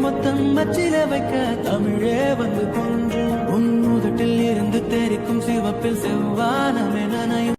மொத்தம் மச்சில வைக்க தமிழே வந்து கொஞ்சம் உன் முதட்டில் இருந்து தெரிக்கும் சிவப்பில் செவ்வானமே நனையும்.